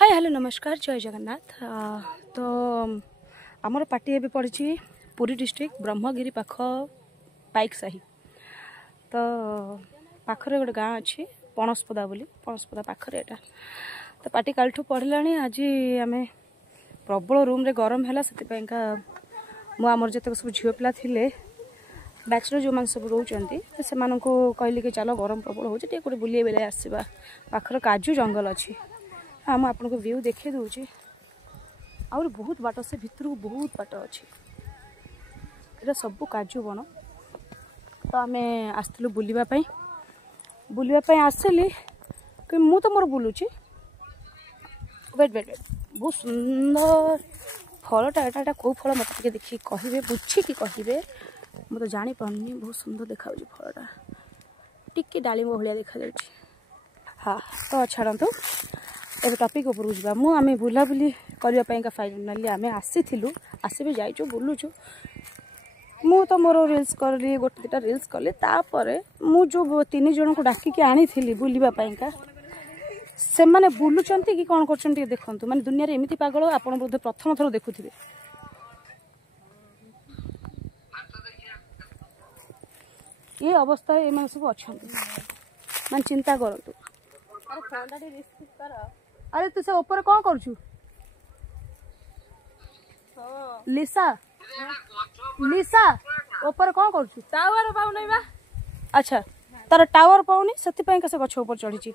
Hi hello नमस्कार जय जगन्नाथ। तो आमर पार्टी एवं पड़ी पुरी डिस्ट्रिक्ट ब्रह्मगिरी पाख पाइक साही। तो पाखरे गोटे गाँ अच्छी पणसपदा बोली पणसपदा पाखरे एटा। तो पार्टी काल पढ़ला आज आम प्रबल रूम रे गरम है से मुझे जितक सब झील पिला थे बैचलर जो मैंने सब रोचती से कहली कि चलो गरम प्रबल हो बुले बेले आसवा पाखर काजू जंगल अच्छी। हाँ मुझे आपको व्यू देखे दूची और बहुत बाट से भितर को बहुत बाट अच्छी ये सब काजू बन। तो आम आसलु बुलवाई आसली कि मु तो मोर बुलूची वेट वेट वेट बहुत सुंदर फलटा एटा कौ फल मत देखिए कहे बुझिकी कहे मैं तो जापारनी बहुत सुंदर देखा फलटा टिके डालिम भाया देखा। हाँ तो छाड़ू ए टॉपिक ऊपर जा आम बुलाबुली करने फाइनाली आम आसी भी जाइचु बुलुचु मु तो मोर रिल्स करी गोटे दुटा रिल्स कली मु जो तीन जन को डाकिकी आनी बुलवाई से मैंने बुलुंट कि कौन कर देखु माने दुनिया रे एमती पागल आपड़ बोधे प्रथम थर देखुवे। ये अवस्था ये सब अच्छा मान चिंता करूँ। अरे तू से ऊपर कौन करू लिसा लिसा ऊपर कौन करू टावर पाऊनी बा। अच्छा तार टावर पाऊनी से गछ ऊपर चढ़ी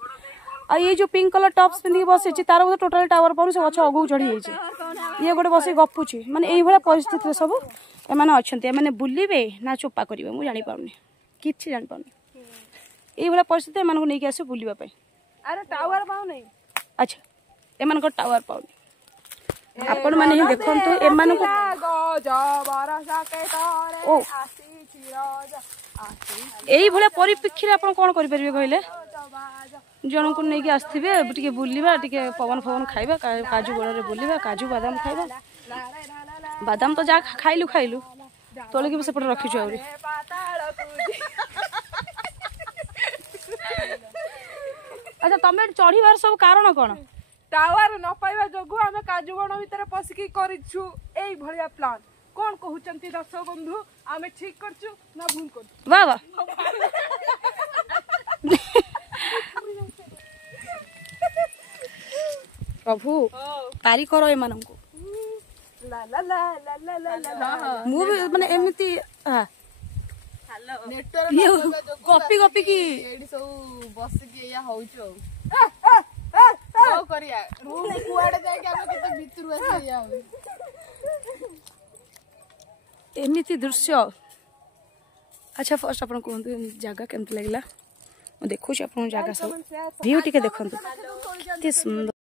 आ ये जो पिंक कलर टॉप्स पिंधि बसी तार बोधे टोटाल टावर पाऊनी से गछ अगू चढ़ी ये गोटे बस गपुची माने यही भाया परिस्थिति सब एमाने अच्छे एमाने बुलिबे ना चोपा करेंगे मुझे जानी पाऊनी किछि जानी पाऊनी यही भाया परिस्थिति एमान को लेके आसे बुलिबा पई। अरे टावर पाऊनी अच्छा एमान को टावर पाऊनी आपण माने ही देखंतु एमान को ओ एही भले परिप्रेक्षी रे आपण कोन करि परिबे कहले जन को नहीं आसथिबे टिके बुलिबा टिके पवन फवन खाइबा काजू गोड़ रे बुलिबा काजू बादाम खाइबा बादाम तो जा खाइलु तोले के सेपटे रखिछु आउरी। अच्छा तमे चढ़ीबार सब कारण कोन टावर न पाइबा जोगु आमे काजू बन भीतर पसिकी करिछु एई भलिया प्लान कोन कहउचंती दर्शक बंधु आमे ठीक करछु ना भूल करछु। वाह वाह प्रभु पारी करो ए मानन को ला ला ला ला ला ला ला मु भी माने एमिति हां हेलो नेटवर्क कॉपी कॉपी की एडी सब बसिकी या होउछु ओ करिया रूम कुआडे जाय के आमे केते भितरु आसी या एमिति दृश्य। अच्छा फर्स्ट अपन कहंतु जगह केमति लागला मैं देखु छी अपन जगह सब व्यू टिके देखंतु कितनी सुंदर।